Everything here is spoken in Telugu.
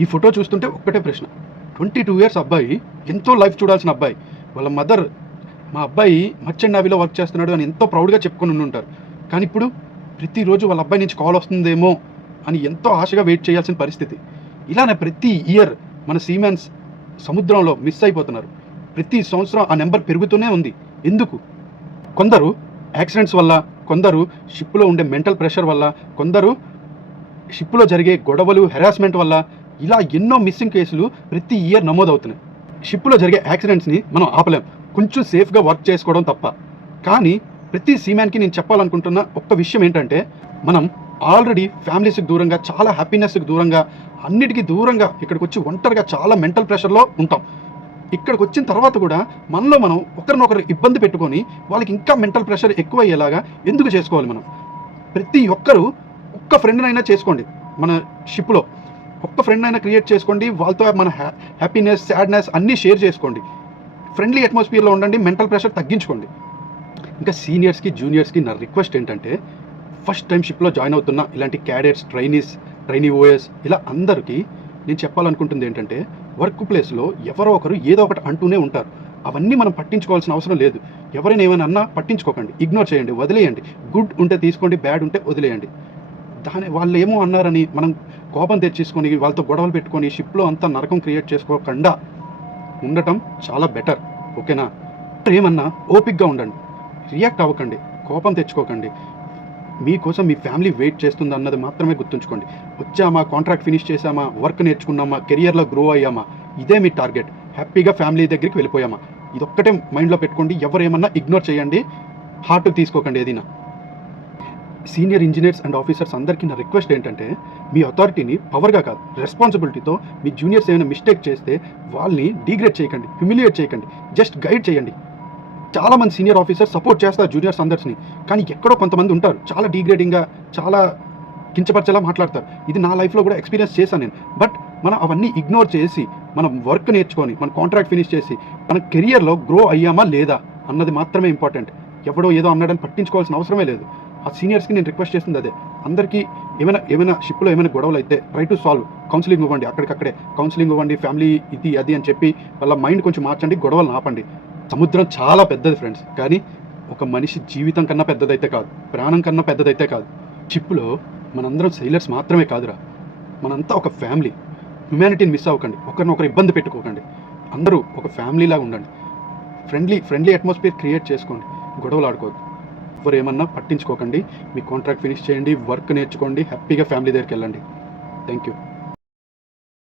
ఈ ఫోటో చూస్తుంటే ఒక్కటే ప్రశ్న. ట్వంటీ టూ ఇయర్స్ అబ్బాయి ఎంతో లైఫ్ చూడాల్సిన అబ్బాయి. వాళ్ళ మదర్ మా అబ్బాయి మర్చెంట్ నావీలో వర్క్ చేస్తున్నాడు అని ఎంతో ప్రౌడ్గా చెప్పుకొని ఉంటారు. కానీ ఇప్పుడు ప్రతిరోజు వాళ్ళ అబ్బాయి నుంచి కాల్ వస్తుందేమో అని ఎంతో ఆశగా వెయిట్ చేయాల్సిన పరిస్థితి. ఇలానే ప్రతి ఇయర్ మన సీమెన్స్ సముద్రంలో మిస్ అయిపోతున్నారు. ప్రతి సంవత్సరం ఆ నెంబర్ పెరుగుతూనే ఉంది. ఎందుకు? కొందరు యాక్సిడెంట్స్ వల్ల కొందరు షిప్లో ఉండే మెంటల్ ప్రెషర్ వల్ల కొందరు షిప్లో జరిగే గొడవలు హెరాస్మెంట్ వల్ల ఇలా ఎన్నో మిస్సింగ్ కేసులు ప్రతి ఇయర్ నమోదవుతున్నాయి. షిప్లో జరిగే యాక్సిడెంట్స్ని మనం ఆపలేం. కొంచెం సేఫ్గా వర్క్ చేసుకోవడం తప్ప. కానీ ప్రతి సీమ్యాన్కి నేను చెప్పాలనుకుంటున్న ఒక్క విషయం ఏంటంటే మనం ఆల్రెడీ ఫ్యామిలీస్కి దూరంగా చాలా హ్యాపీనెస్కి దూరంగా అన్నిటికీ దూరంగా ఇక్కడికి వచ్చి ఒంటరిగా చాలా మెంటల్ ప్రెషర్లో ఉంటాం. ఇక్కడికి వచ్చిన తర్వాత కూడా మనలో మనం ఒకరినొకరు ఇబ్బంది పెట్టుకొని వాళ్ళకి ఇంకా మెంటల్ ప్రెషర్ ఎక్కువ అయ్యేలాగా ఎందుకు చేసుకోవాలి మనం? ప్రతి ఒక్కరు ఒక్క ఫ్రెండ్నైనా చేసుకోండి మన షిప్లో ఒక్క ఫ్రెండ్ అయినా క్రియేట్ చేసుకోండి వాళ్ళతో మన హ్యా హ్యాపీనెస్ సాడ్నెస్ అన్నీ షేర్ చేసుకోండి. ఫ్రెండ్లీ అట్మాస్ఫియర్లో ఉండండి మెంటల్ ప్రెషర్ తగ్గించుకోండి. ఇంకా సీనియర్స్కి జూనియర్స్కి నా రిక్వెస్ట్ ఏంటంటే ఫస్ట్ టైం షిప్లో జాయిన్ అవుతున్న ఇలాంటి క్యాడెట్స్ ట్రైనీస్ ట్రైనీ ఓఎస్ ఇలా అందరికీ నేను చెప్పాలనుకుంటుంది ఏంటంటే వర్క్ ప్లేస్లో ఎవరో ఒకరు ఏదో ఒకటి అంటూనే ఉంటారు. అవన్నీ మనం పట్టించుకోవాల్సిన అవసరం లేదు. ఎవరైనా ఏమైనా అన్నా పట్టించుకోకండి. ఇగ్నోర్ చేయండి వదిలేయండి. గుడ్ ఉంటే తీసుకోండి బ్యాడ్ ఉంటే వదిలేయండి. దాని వాళ్ళు ఏమో అన్నారని మనం కోపం తెచ్చేసుకొని వాళ్ళతో గొడవలు పెట్టుకొని షిప్లో అంతా నరకం క్రియేట్ చేసుకోకుండా ఉండటం చాలా బెటర్ ఓకేనా ఏమన్నా ఓపిక్గా ఉండండి. రియాక్ట్ అవ్వకండి. కోపం తెచ్చుకోకండి. మీకోసం మీ ఫ్యామిలీ వెయిట్ చేస్తుంది అన్నది మాత్రమే గుర్తుంచుకోండి. వచ్చామా? కాంట్రాక్ట్ ఫినిష్ చేసామా వర్క్ నేర్చుకున్నామా? కెరియర్లో గ్రో అయ్యామా? ఇదే మీ టార్గెట్ హ్యాపీగా ఫ్యామిలీ దగ్గరికి వెళ్ళిపోయామా? ఇదొక్కటే మైండ్లో పెట్టుకోండి. ఎవరేమన్నా ఇగ్నోర్ చేయండి. హార్ట్ తీసుకోకండి ఏదైనా. సీనియర్ ఇంజనీర్స్ అండ్ ఆఫీసర్స్ అందరికీ నా రిక్వెస్ట్ ఏంటంటే మీ అథారిటీని పవర్గా కాదు రెస్పాన్సిబిలిటీతో మీ జూనియర్స్ ఏమైనా మిస్టేక్ చేస్తే వాళ్ళని డిగ్రేడ్ చేయకండి హ్యూమిలియేట్ చేయకండి జస్ట్ గైడ్ చేయండి. చాలా మంది సీనియర్ ఆఫీసర్స్ సపోర్ట్ చేస్తారు జూనియర్స్ అందరిని కానీ ఎక్కడో కొంతమంది ఉంటారు చాలా డిగ్రేడింగ్గా చాలా కించపరిచేలా మాట్లాడతారు. ఇది నా లైఫ్లో కూడా ఎక్స్పీరియన్స్ చేశాను నేను. బట్ మనం అవన్నీ ఇగ్నోర్ చేసి మనం వర్క్ నేర్చుకొని మన కాంట్రాక్ట్ ఫినిష్ చేసి మన కెరియర్లో గ్రో అయ్యామా లేదా అన్నది మాత్రమే ఇంపార్టెంట్. ఎవడో ఏదో అన్నాడని పట్టించుకోవాల్సిన అవసరమే లేదు. ఆ సీనియర్స్కి నేను రిక్వెస్ట్ చేస్తుంది అదే. అందరికీ ఏమైనా ఏమైనా షిప్లో ఏమైనా గొడవలు అయితే ట్రై టు సాల్వ్. కౌన్సిలింగ్ ఇవ్వండి అక్కడికక్కడే. కౌన్సిలింగ్ ఇవ్వండి ఫ్యామిలీ ఇది అది అని చెప్పి వాళ్ళ మైండ్ కొంచెం మార్చండి గొడవలు ఆపండి. సముద్రం చాలా పెద్దది ఫ్రెండ్స్. కానీ ఒక మనిషి జీవితం కన్నా పెద్దదైతే కాదు. ప్రాణం కన్నా పెద్దదైతే కాదు. షిప్లో మనందరం సెయిలర్స్ మాత్రమే కాదురా. మనంతా ఒక ఫ్యామిలీ. హ్యుమానిటీని మిస్ అవ్వకండి. ఒకరినొకరు ఇబ్బంది పెట్టుకోకండి. అందరూ ఒక ఫ్యామిలీ లాగా ఉండండి. ఫ్రెండ్లీ ఫ్రెండ్లీ అట్మాస్ఫియర్ క్రియేట్ చేసుకోండి. గొడవలు ఆడుకోవద్దు. ఎవరు ఏమన్నా పట్టించుకోకండి. మీ కాంట్రాక్ట్ ఫినిష్ చేయండి వర్క్ నేర్చుకోండి హ్యాపీగా ఫ్యామిలీ దగ్గరికి వెళ్ళండి. Thank you